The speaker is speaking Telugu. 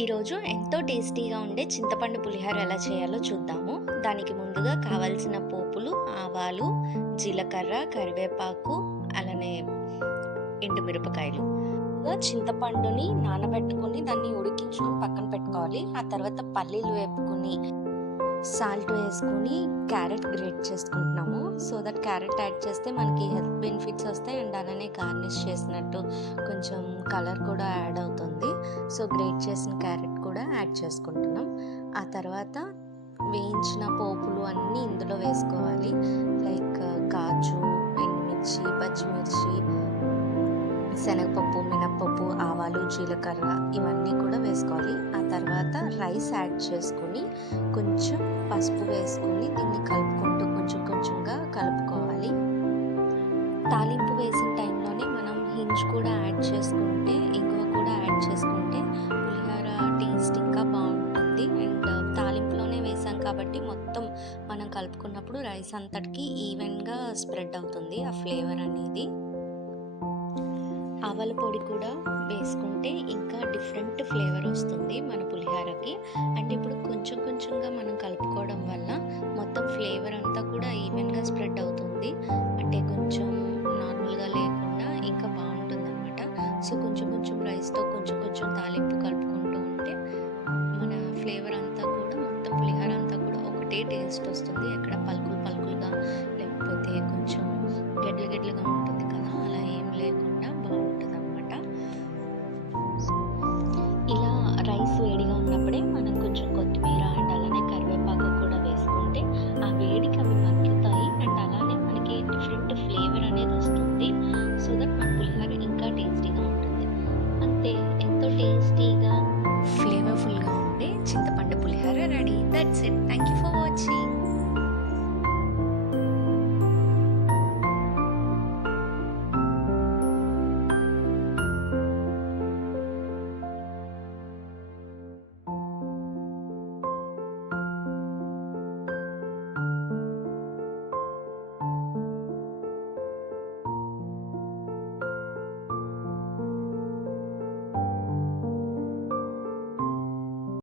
ఈరోజు ఎంతో టేస్టీగా ఉండే చింతపండు పులిహోర ఎలా చేయాలో చూద్దాము. దానికి ముందుగా కావాల్సిన పోపులు ఆవాలు, జీలకర్ర, కరివేపాకు, అలానే ఎండుమిరపకాయలు. చింతపండుని నానబెట్టుకుని దాన్ని ఉడికించుకొని పక్కన పెట్టుకోవాలి. ఆ తర్వాత పల్లీలు వేపుకొని సాల్ట్ వేసుకొని క్యారెట్ గ్రేట్ చేసుకుంటున్నాము. సో దట్ క్యారెట్ యాడ్ చేస్తే మనకి హెల్త్ బెనిఫిట్స్ వస్తాయి అండ్ అలానే గార్నిష్ చేసినట్టు కొంచెం కలర్ కూడా యాడ్ అవుతుంది. సో గ్రేట్ చేసిన క్యారెట్ కూడా యాడ్ చేసుకుంటున్నాం. ఆ తర్వాత వేయించిన పోపులు అన్నీ ఇందులో వేసుకోవాలి. లైక్ కాజు, ఎండుమిర్చి, పచ్చిమిర్చి, శనగపప్పు, మినప్పప్పు, ఆవాలు, జీలకర్ర ఇవన్నీ కూడా వేసుకోవాలి. ఆ తర్వాత రైస్ యాడ్ చేసుకొని కొంచెం పసుపు వేసుకొని దీన్ని కలుపుకుంటూ కొంచెం కొంచెంగా కలుపుకోవాలి. తాలింపు వేసిన టైంలోనే మనం హింజ్ కూడా యాడ్ చేసుకుంటే, ఇంగువ కూడా యాడ్ చేసుకుంటే పులిహోర టేస్ట్ ఇంకా బాగుంటుంది. అండ్ తాలింపులోనే వేసాం కాబట్టి మొత్తం మనం కలుపుకున్నప్పుడు రైస్ అంతటికి ఈవెన్గా స్ప్రెడ్ అవుతుంది ఆ ఫ్లేవర్ అనేది. ఆవాల పొడి కూడా వేసుకుంటే ఇంకా డిఫరెంట్ ఫ్లేవర్ వస్తుంది మన పులిహోరకి. అంటే ఇప్పుడు కొంచెం కొంచెంగా మనం కలుపుకోవడం వల్ల మొత్తం ఫ్లేవర్ అంతా కూడా ఈవెన్గా స్ప్రెడ్ అవుతుంది. అంటే కొంచెం నార్మల్గా లేకుండా ఇంకా బాగుంటుంది అనమాట. సో కొంచెం కొంచెం రైస్తో కొంచెం కొంచెం తాలింపు కలుపుకుంటూ ఉంటే మన ఫ్లేవర్ అంతా కూడా మొత్తం పులిహోర అంతా కూడా ఒకటే టేస్ట్ వస్తుంది. ఎక్కడ పలుకులు పలుకులుగా లేకపోతే కొంచెం గడ్డలు గడ్డలుగా ఉంటుంది కదా, అలా ఏం లేకుండా బాగుంటుంది అనమాట. ఇలా రైస్ వేడిగా ఉన్నప్పుడే మనం కొంచెం కొత్తిమీర అండ్ అలానే కరివేపాకు కూడా వేసుకుంటే ఆ వేడికి అవి మగ్గుతాయి అండ్ అలానే మనకి డిఫరెంట్ ఫ్లేవర్ అనేది వస్తుంది. సో దట్ మన పులిహోర ఇంకా టేస్టీగా ఉంటుంది. అంతే, ఎంతో టేస్టీగా ఫ్లేవర్ఫుల్గా ఉండే చింతపండు పులిహోర రెడీ. That's it.